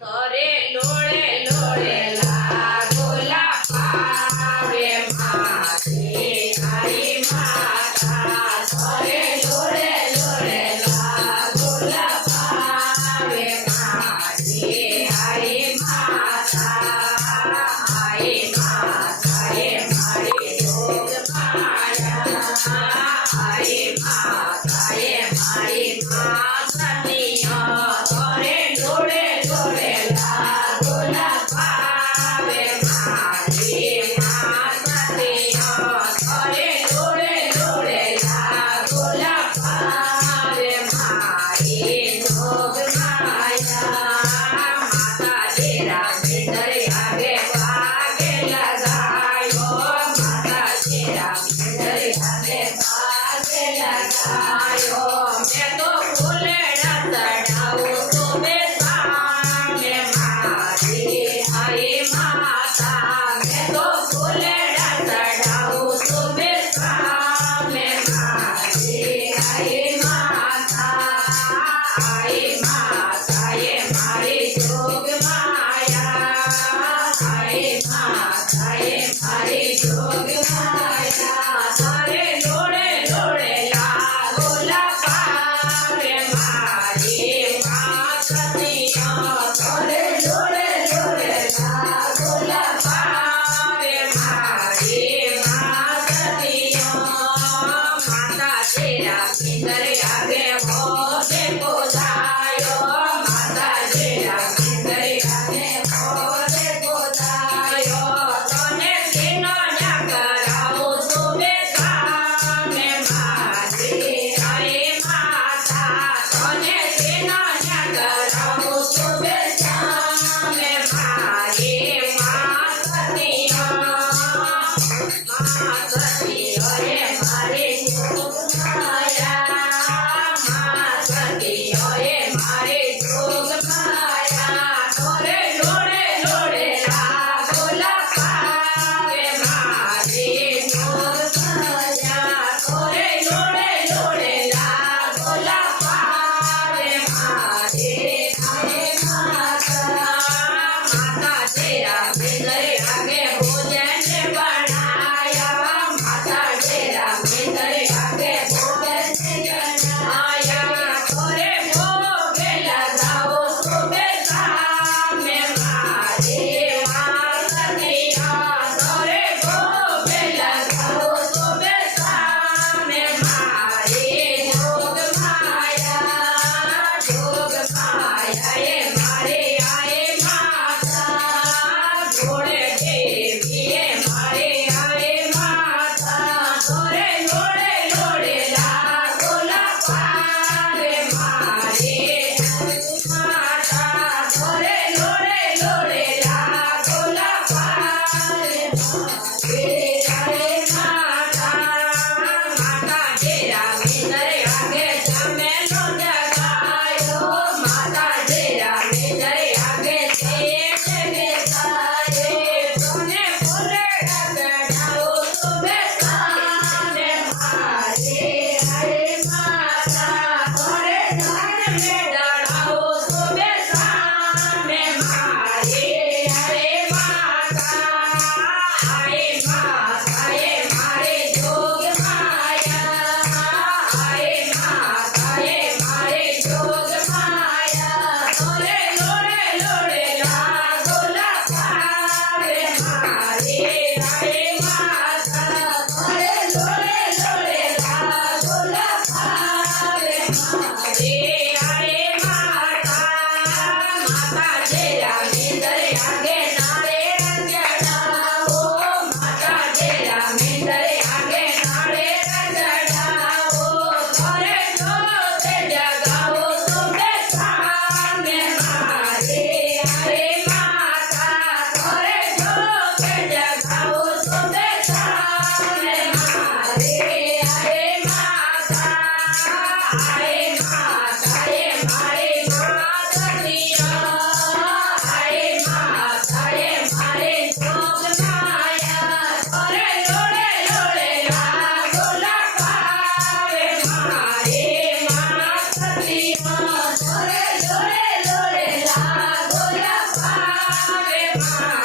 કરે લોળે લોળે લાગોલા પાવે મારે તારી માતા કરે લોળે લોળે લાગોલા પાવે મારે હાય માતા એ મારી જોગ માયા હાય માતા એ મારી માતા કરે લોળે લોળે લાગોલા પાવે મારે માતા કરે લોળે લોળે લાગોલા પાવે મારે જોગ માયા માતા તેરા ભીતર આગે વાગે લગાયો માતા તેરા ભીતર આગે વાગે લગાયો મેં તો ફૂલડા ચડાવું તો બેસાને મારી હાય માતા મેં તો ફૂલડા ચડાવું તો બેસાને મારી હાય માતા એ મારી જોગ માયા હાય માતા એ મારી જોગ માયા તારે લોળે લોળે લાગોલા પાવે મારી માતા તારે લોળે લોળે લાગોલા પાવે મારી માતા માતા તેરા ભીતર આગે ભોગે બોધાયો માતા તેરા ભીતર આગે ભોગે બોધાયો તને સીનો ના કરાવું તો બેસાને મારી હાય માતા તને સીનો ના કરાવું તો બેસાને મારી માતા મારી જોગ માયા મારી જોગ માયા તોરે લોળે લોળે લાગોલા પાવે મારી જોગ માયા તોરે લોળે લોળે લાગોલા પાવે મારી હાય માતા તેરા ભીતર આગે ભોજન બનાયા માતા તેરા ભીતર આગે ભોજન બનાયા તોરે ભોગે લગાવો તો બેસામે મારી માતા તોરે ભોગે લગાવો તો બેસામે મારી જોગ માયા એ મારી આય માતા જોડે દેવીએ મારી આય માતા તોરે લોળે લોળે લાગોલા પાવે મારી માતા તોરે લોળે લોળે લાગોલા પાવે મારી આય માતા તેરા ભીતર આગે જમેલો જગાયો માતા તેરા ભીતર આગે બેસાય તને ફૂલડા ચડાવો તો બેસાને મારી હાય માતા તોરે ધન મેળાવો તો બેસાને મારી હાય માતા એ મારી જોગ માયા હાય માતા એ મારી જોગ માયા તોરે લોળે લોળે લાગોલા પાવે મારી હાય માતા તોરે લોળે લોળે લાગોલા પાવે મારી હાય માતા માતા તેરા ભીતર આગે નાળે ચડાવો માતા તેરા ભીતર આગે નાળે ચડાવો તોરે જોતે જગાવો તો બેસાને મારી હાય માતા તોરે જોતે જગાવો તો બેસાને મારી હાય માતા એ મારી માતા હાય માતા એ મારી જોગ માયા તોરે લોળે લોળે લાગોલા પાવે મારી માતા તોરે લોળે માતાએ